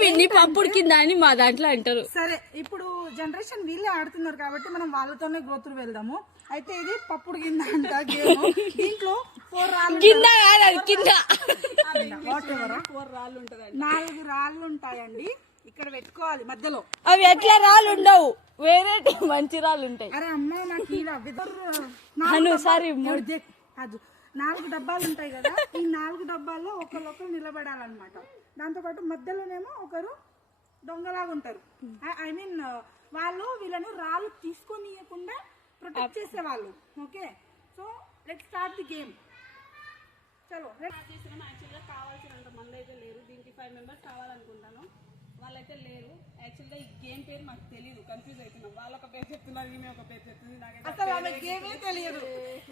పిన్ని పప్పుడు కింద అని మా దాంట్లో అంటారు. సరే ఇప్పుడు జనరేషన్ వీళ్ళే ఆడుతున్నారు కాబట్టి మనం వాళ్ళతోనే గోతులు వెళ్దాము. అయితే ఇది పప్పుడు కింద అంట గేమ్ దీంట్లో ఫోర్ రాళ్ళు కింద కాదు అది కింద. ఫోర్ రాళ్ళు ఉంటుంది నాలుగు రాళ్ళు ఉంటాయండి. ఇక్కడ పెట్టుకోవాలి మధ్యలో. అవి ఎట్లా రాళ్ళు ఉండవు. వేరే మంచి రాళ్ళు ఉంటాయి. అరే అమ్మ నాకు సారీ నాలుగు డబ్బాలు ఉంటాయి కదా ఈ నాలుగు డబ్బాల్లో ఒకరు నిలబడాలన్నమాట. దాంతో పాటు మధ్యలోనేమో ఒకరు దొంగలాగా ఉంటారు ఐ మీన్ వాళ్ళు వీళ్ళని రాళ్ళు తీసుకొనియకుండా ప్రొటెక్ట్ చేసేవాళ్ళు. Okay? So let start the game చలో చేసినాం యాక్చువల్గా కావాల్సినంత మంది అయితే లేరు. దీనికి ఫైవ్ మెంబర్స్ కావాలనుకుంటాను. వాళ్ళైతే లేరు. యాక్చువల్గా ఈ గేమ్ పేరు మాకు తెలియదు కన్ఫ్యూజ్ అవుతున్నాం. వాళ్ళు ఒక పేరు చెప్తున్నారు ఈమె ఒక పేరు చెప్తుంది. గేమే తెలియదు.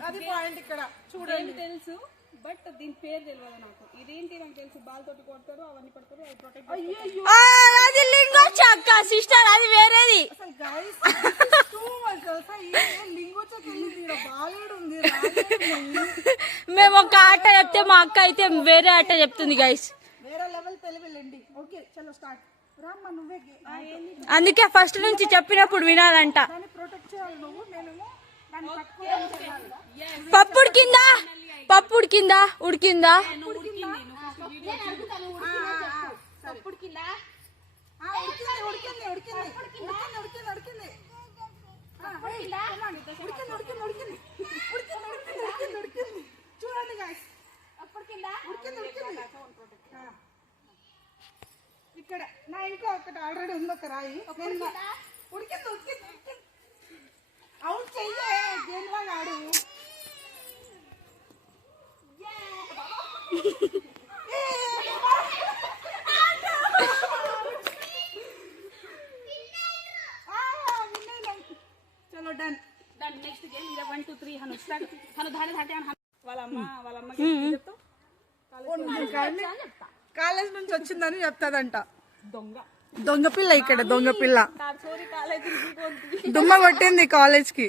అది పాయింట్ ఇక్కడ. చూడండి. తెలుసు? బట్ దీని పేరు తెలియదు నాకు. ఇదేంటి నాకు తెలుసు? బాల్ తోటి కొడతారు అవన్నీ పడతారు అవి ప్రొటెక్ట్ అయ్యో అది లింగోచ్చ అక్క సిస్టర్ అది వేరేది. అసలు గైస్ టూ మచ్ బాలేడు ఉంది. మేము ఒక ఆట చెప్తే మా అక్క అయితే వేరే ఆట చెప్తుంది గైస్ వేరే లెవెల్ తెలివిలేండి ఓకే చలో స్టార్ట్ రామ్మ నువ్వే గే- అందుకే ఫస్ట్ నుంచి చెప్పినప్పుడు వినాలంట. ప్రొటెక్ట్ చేయాలి నువ్వు పప్పుడు కింద. ఉడికిందా? ఉడికిందా? ఇక్కడ నా ఇంట్లో ఒకటి ఆల్రెడీ ఉంది ఒక రాయి. ఉడికింది ఉడికింది ఉడికింది. అవుట్ చెయ్యే గేమ్ లాగా ఆడు ఆ, విన్నాను. చలో done next game one two three Hanu. Start Hanu దాని దాటి అని. వాళ్ళ అమ్మ వాళ్ళ కాలేజ్ నుంచి వచ్చిందని చెప్తాదంట. దొంగ. దొంగ పిల్ల ఇక్కడ దొంగ పిల్ల. దుమ్మ కొట్టింది కాలేజ్కి